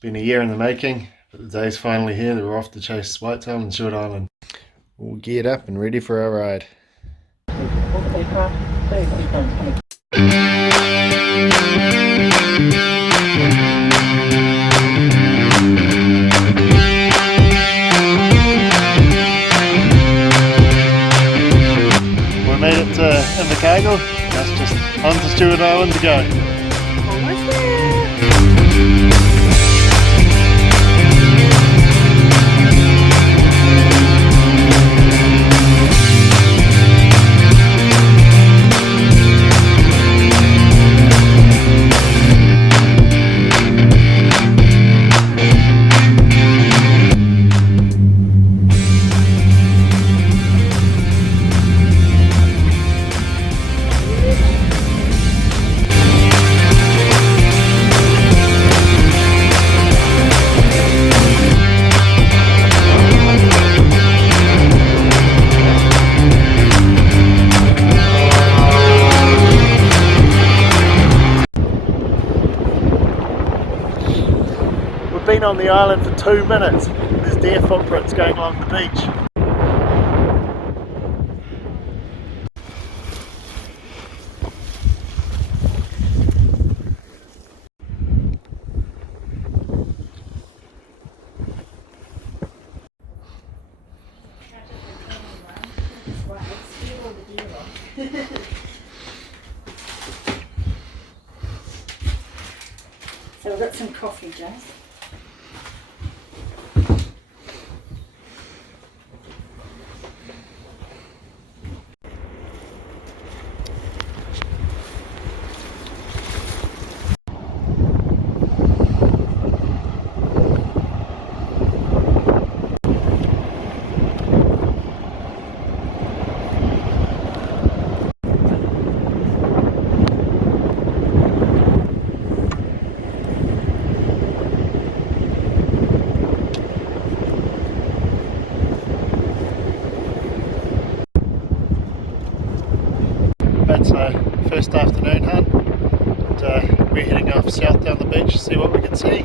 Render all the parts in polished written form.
Been a year in the making, but the day's finally here that we're off to chase whitetail on Stewart Island. All geared up and ready for our ride. We made it to Invercargill. That's just on to Stewart Island to go. Almost there. We've been on the island for 2 minutes. There's deer footprints going along the beach. So we've got some coffee, Jess. It's our first afternoon hunt, and we're heading off south down the beach to see what we can see,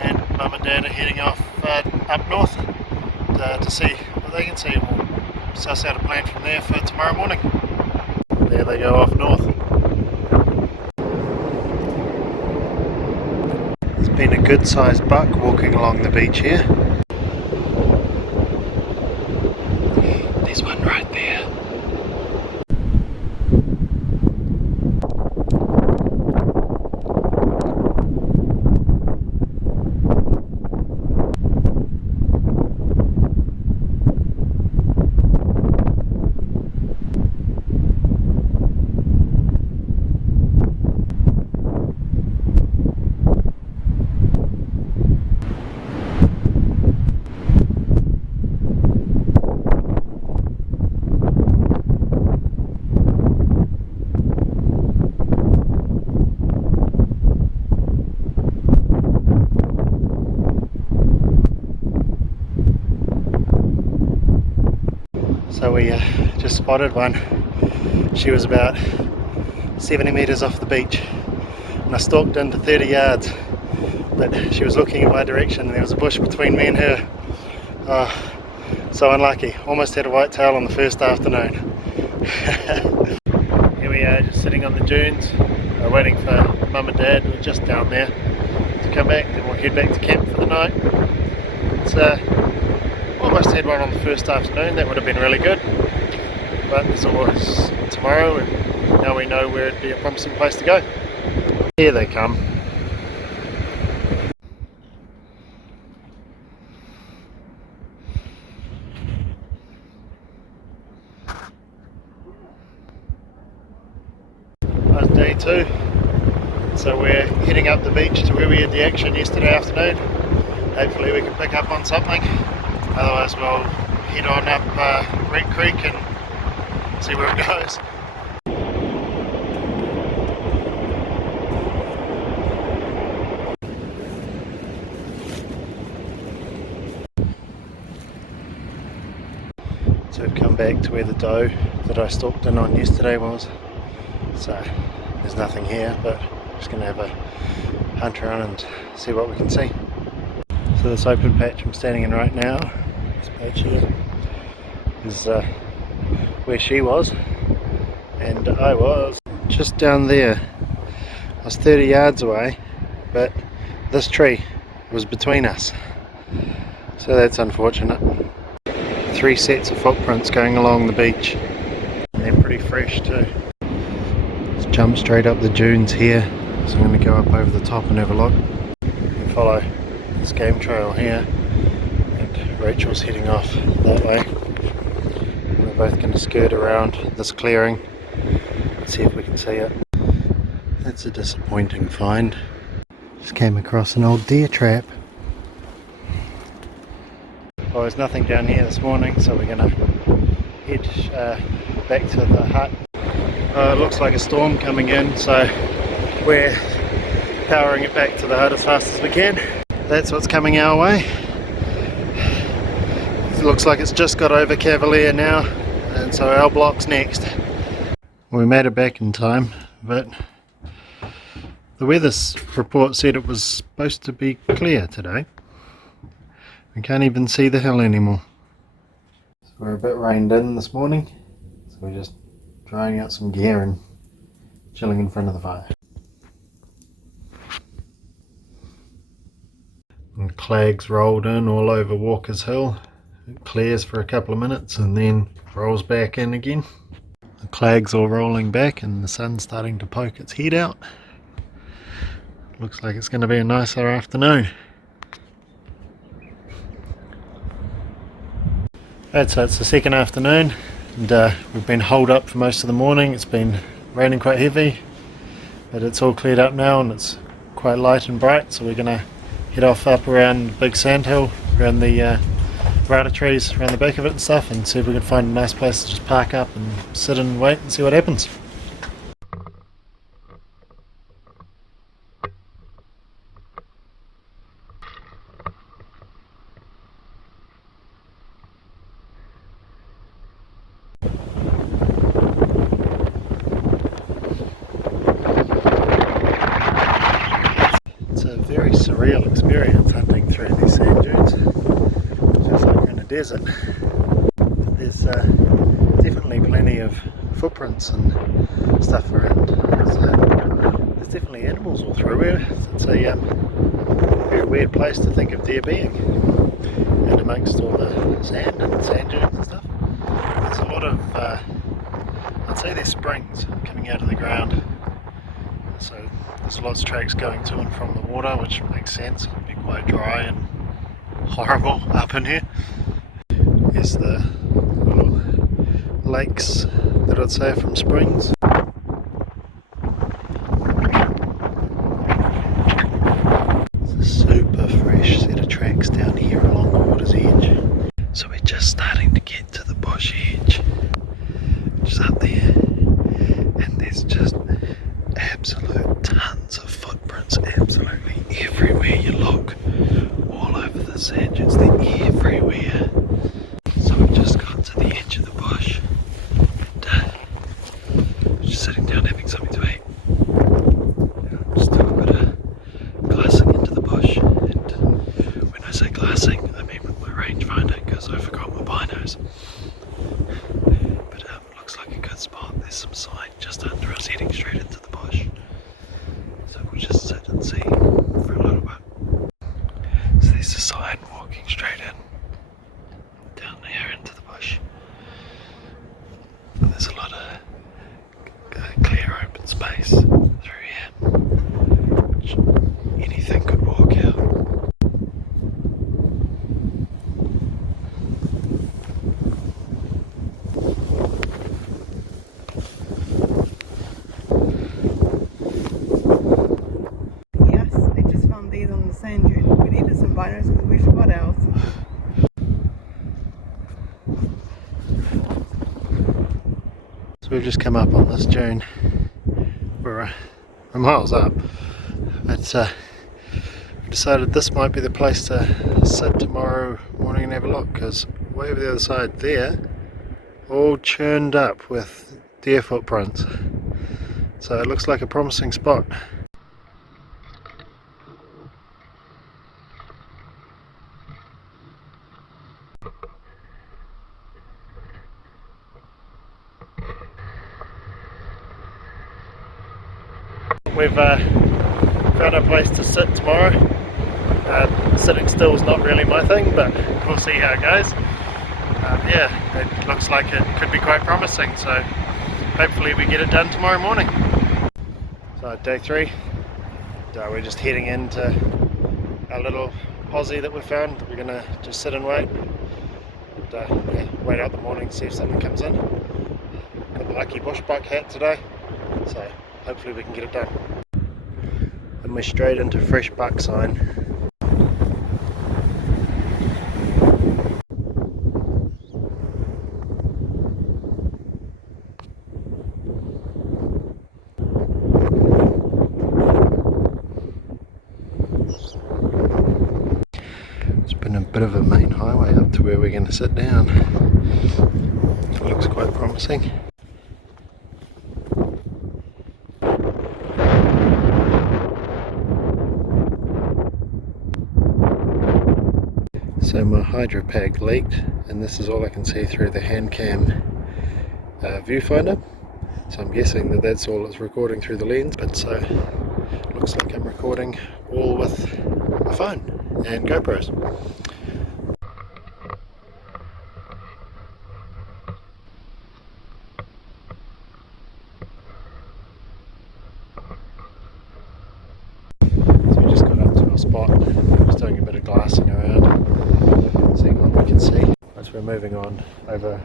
and Mum and Dad are heading off up north to see what they can see. We'll suss out a plan from there for tomorrow morning. There they go off north. There's been a good sized buck walking along the beach here. There's one right there. So we just spotted one. She was about 70 metres off the beach, and I stalked into 30 yards, but she was looking in my direction and there was a bush between me and her. So unlucky, almost had a whitetail on the first afternoon. Here we are, just sitting on the dunes, waiting for Mum and Dad, who are just down there, to come back. Then we'll head back to camp for the night. It's almost had one on the first afternoon, that would have been really good, but there's always tomorrow, and now we know where it'd be a promising place to go. Here they come. That's day 2, so we're heading up the beach to where we had the action yesterday afternoon. Hopefully we can pick up on something, otherwise we'll head on up Red Creek and see where it goes. So we've come back to where the doe that I stalked in on yesterday was. So there's nothing here, but we're just going to have a hunt around and see what we can see. So this open patch I'm standing in right now, this patch here, is where she was, and I was just down there. I was 30 yards away, but this tree was between us, so that's unfortunate. 3 sets of footprints going along the beach, and they're pretty fresh too. Let's jump straight up the dunes here, so I'm going to go up over the top and have a look and follow this game trail here, and Rachel's heading off that way. We're both going to skirt around this clearing and see if we can see it. That's a disappointing find. Just came across an old deer trap. Well, there's nothing down here this morning, so we're going to head back to the hut. It looks like a storm coming in, so we're powering it back to the hut as fast as we can. That's what's coming our way. It looks like it's just got over Cavalier now, and so our block's next. We made it back in time, but the weather report said it was supposed to be clear today. We can't even see the hill anymore. So we're a bit rained in this morning, so we're just drying out some gear and chilling in front of the fire. And clags rolled in all over Walker's Hill. It clears for a couple of minutes and then rolls back in again. The clags all rolling back and the sun's starting to poke its head out. Looks like it's going to be a nicer afternoon. So it's the second afternoon, and we've been holed up for most of the morning. It's been raining quite heavy, but it's all cleared up now and it's quite light and bright, so we're going to head off up around Big Sandhill, around the rata trees around the back of it and stuff, and see if we can find a nice place to just park up and sit and wait and see what happens. It's a very surreal experience hunting through these sand dunes, just like we're in a desert. There's definitely plenty of footprints and stuff around, so there's definitely animals all through here. It's a very weird place to think of deer being, and amongst all the sand and sand dunes and stuff. There's a lot of, I'd say there's springs coming out of the ground, so there's lots of tracks going to and from the water, which makes sense. It'd be quite dry and horrible up in here. Here's the little lakes that I'd say are from springs. It's a super fresh set of tracks down here along the water's edge. So we're just starting to get to the bush edge, just up there, and there's just absolute tons of footprints absolutely everywhere you look, all over the sand dunes. They're everywhere. So we've just got to the edge of the bush and just sitting down having something to eat. There's a lot of clear open space through here, which anything could walk out. Yes, I just found these on the sand dune. We needed some binders because we forgot ours. So we've just come up on this dune. We're miles up. But we decided this might be the place to sit tomorrow morning and have a look, because way over the other side there, all churned up with deer footprints. So it looks like a promising spot. We've found a place to sit tomorrow. Sitting still is not really my thing, but we'll see how it goes. Yeah, it looks like it could be quite promising, so hopefully we get it done tomorrow morning. So day 3, we're just heading into our little posse that we found. We're going to just sit and wait. And, yeah, wait out the morning, see if something comes in. Got the lucky bush buck hat today, so hopefully we can get it done. And we're straight into fresh buck sign. It's been a bit of a main highway up to where we're going to sit down. It looks quite promising. So my hydro pack leaked, and this is all I can see through the hand cam viewfinder. So I'm guessing that that's all it's recording through the lens, but so looks like I'm recording all with my phone and GoPros. So we just got up to our spot, just doing a bit of glassing around, seeing what we can see. As we're moving on over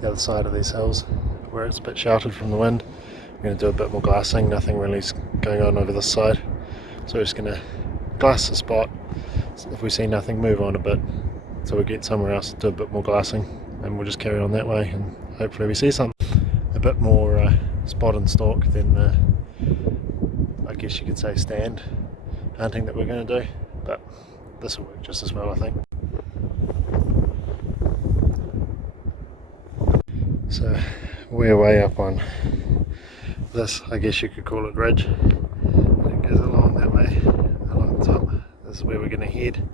the other side of these hills, where it's a bit sheltered from the wind, we're going to do a bit more glassing. Nothing really is going on over this side, so we're just going to glass the spot. If we see nothing, move on a bit, so we get somewhere else to do a bit more glassing, and we'll just carry on that way, and hopefully we see something. A bit more spot and stalk than I guess you could say stand hunting that we're going to do, but this will work just as well, I think. So we're way up on this, I guess you could call it ridge. It goes along that way, along the top. This is where we're going to head,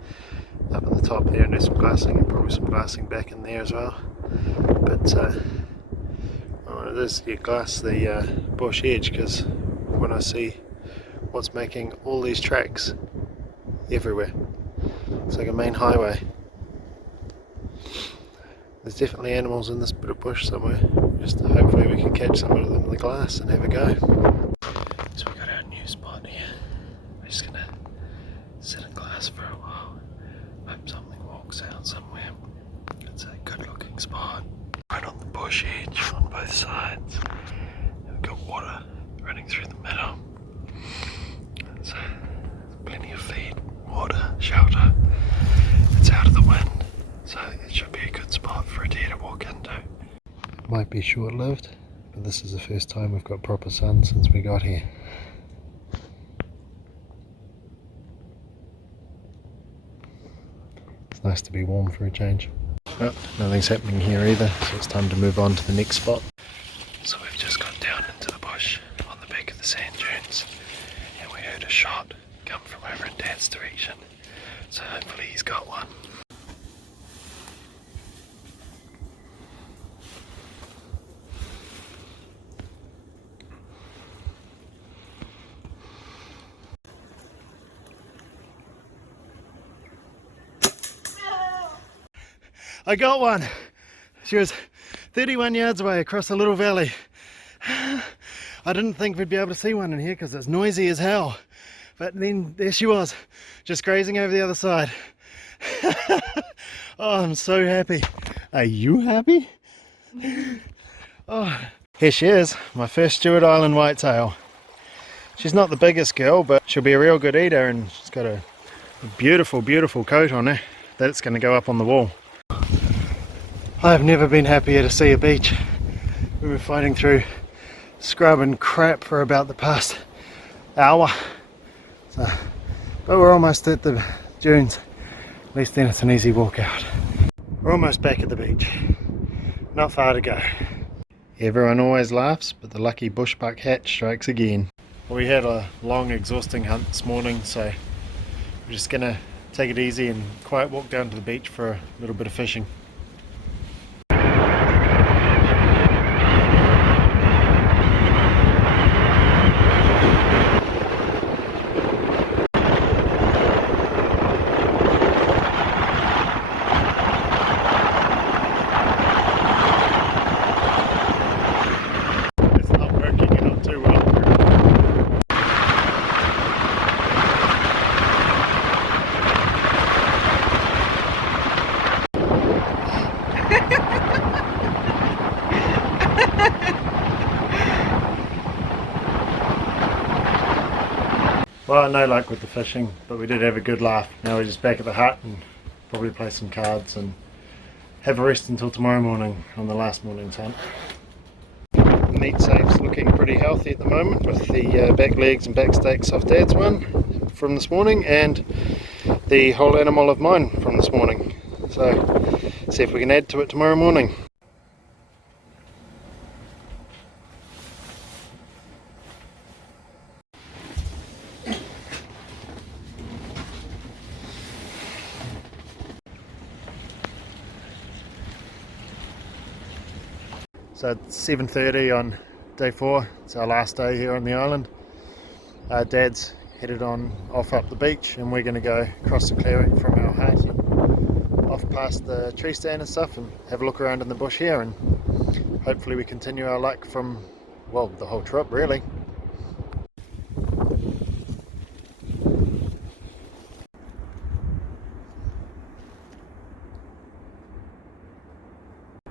up at the top there, and do some glassing, and probably some glassing back in there as well. But what I want to do is get glass the bush edge, because when I see what's making all these tracks everywhere, it's like a main highway. There's definitely animals in this bit of bush somewhere. Just hopefully we can catch some of them in the glass and have a go. So we got our new spot here. We're just gonna sit in glass for a while. Hope something walks out somewhere. It's a good looking spot. Right on the bush edge on both sides. And we've got water running through the middle. So plenty of feed, water, shelter. It's out of the wind, so it should be a good spot for a deer to walk into. Might be short-lived, but this is the first time we've got proper sun since we got here. It's nice to be warm for a change. Oh, nothing's happening here either, so it's time to move on to the next spot. So we've just got down into the bush on the back of the sand dunes, and we heard a shot come from over in Dad's direction, so hopefully he's got one. I got one! She was 31 yards away across a little valley. I didn't think we'd be able to see one in here because it's noisy as hell. But then there she was, just grazing over the other side. Oh, I'm so happy. Are you happy? Oh, here she is, my first Stewart Island whitetail. She's not the biggest girl, but she'll be a real good eater, and she's got a beautiful, beautiful coat on her that's going to go up on the wall. I've never been happier to see a beach. We were fighting through scrub and crap for about the past hour. So, but we're almost at the dunes. At least then it's an easy walk out. We're almost back at the beach. Not far to go. Everyone always laughs, but the lucky bushbuck hatch strikes again. We had a long, exhausting hunt this morning, so we're just gonna take it easy and quiet walk down to the beach for a little bit of fishing. Well, no luck with the fishing, but we did have a good laugh. Now we're just back at the hut and probably play some cards and have a rest until tomorrow morning on the last morning's hunt. The meat safe's looking pretty healthy at the moment with the back legs and back steaks off Dad's one from this morning and the whole animal of mine from this morning. So see if we can add to it tomorrow morning. So it's 7:30 on day 4, it's our last day here on the island. Dad's headed off up the beach and we're going to go across the clearing from our hut and off past the tree stand and stuff and have a look around in the bush here, and hopefully we continue our luck from, well, the whole trip really.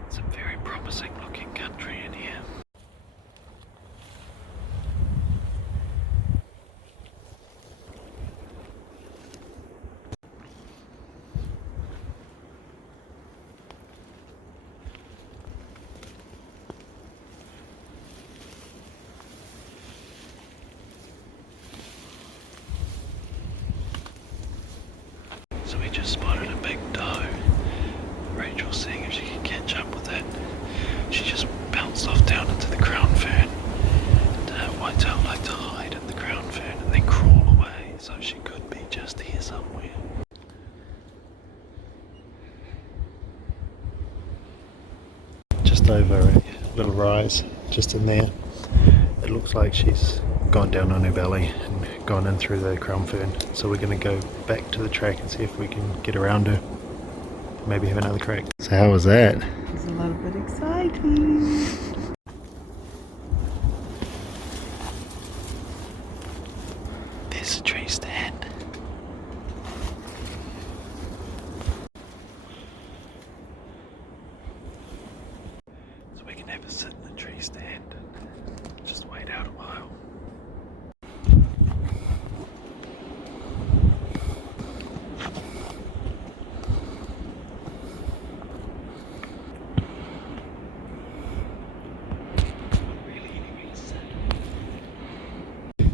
Some very promising looking country in here. So we just spotted a big doe. Rachel's seeing if she can catch up with it. She just bounced off down into the crown fern. And whitetail like to hide in the crown fern and then crawl away, so she could be just here somewhere. Just over a little rise, just in there. It looks like she's gone down on her belly and gone in through the crown fern. So we're going to go back to the track and see if we can get around her. Maybe have another crack. So how was that? It was a little bit exciting. There's a tree stand. So we can have a sit in the tree stand and just wait out a while.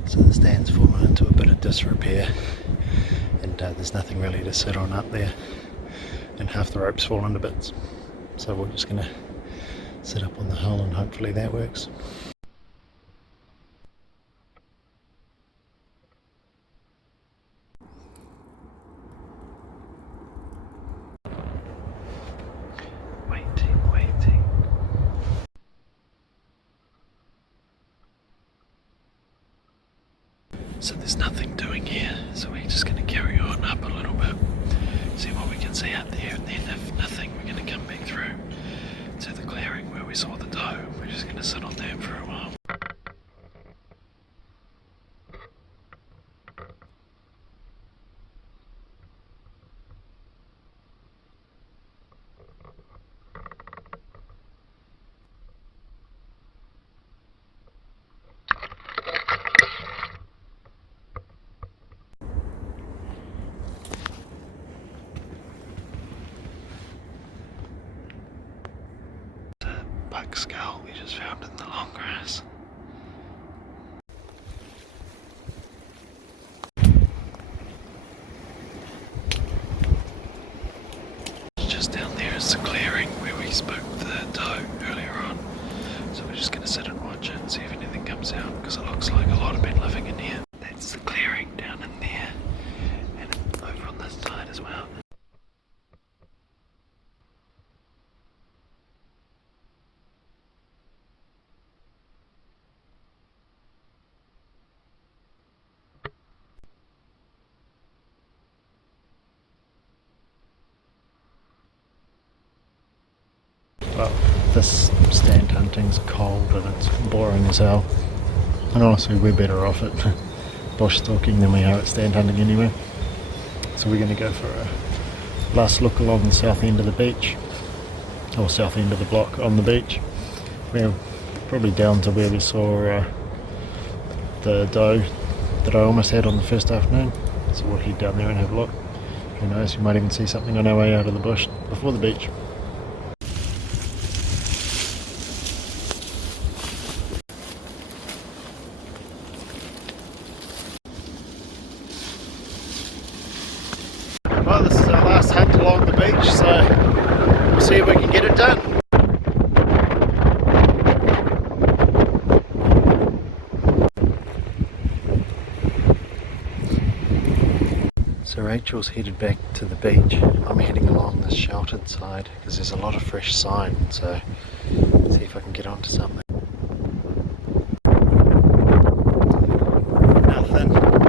So the stand's fallen into a bit of disrepair and there's nothing really to sit on up there, and half the rope's fallen to bits. So we're just going to sit up on the hull and hopefully that works. Waiting. So there's nothing doing here, so we're just going to carry on up a little bit, see what we can see out there, and then if nothing, we're going to come back through to the clearing where saw the doe. We're just going to sit on there for a while. Buck skull we just found in the long grass. Just down there is the clearing where we spoke the doe earlier on. So we're just going to sit and watch it and see if anything comes out, because it looks like a lot have been living in here. That's the clearing down in there, and over on this side as well. Well, this stand hunting's cold and it's boring as hell. And honestly, we're better off at bush stalking than we are at stand hunting anyway. So we're going to go for a last look along the south end of the beach, or south end of the block on the beach. We're probably down to where we saw the doe that I almost had on the first afternoon. So we'll head down there and have a look. Who knows, we might even see something on our way out of the bush before the beach. Well, this is our last hunt along the beach, so we'll see if we can get it done. So Rachel's headed back to the beach. I'm heading along this sheltered side because there's a lot of fresh sign, so see if I can get onto something. Nothing.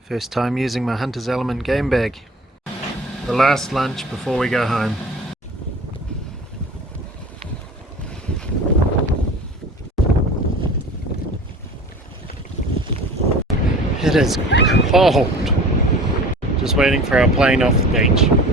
First time using my Hunter's Element game bag. The last lunch before we go home. It is cold. Just waiting for our plane off the beach.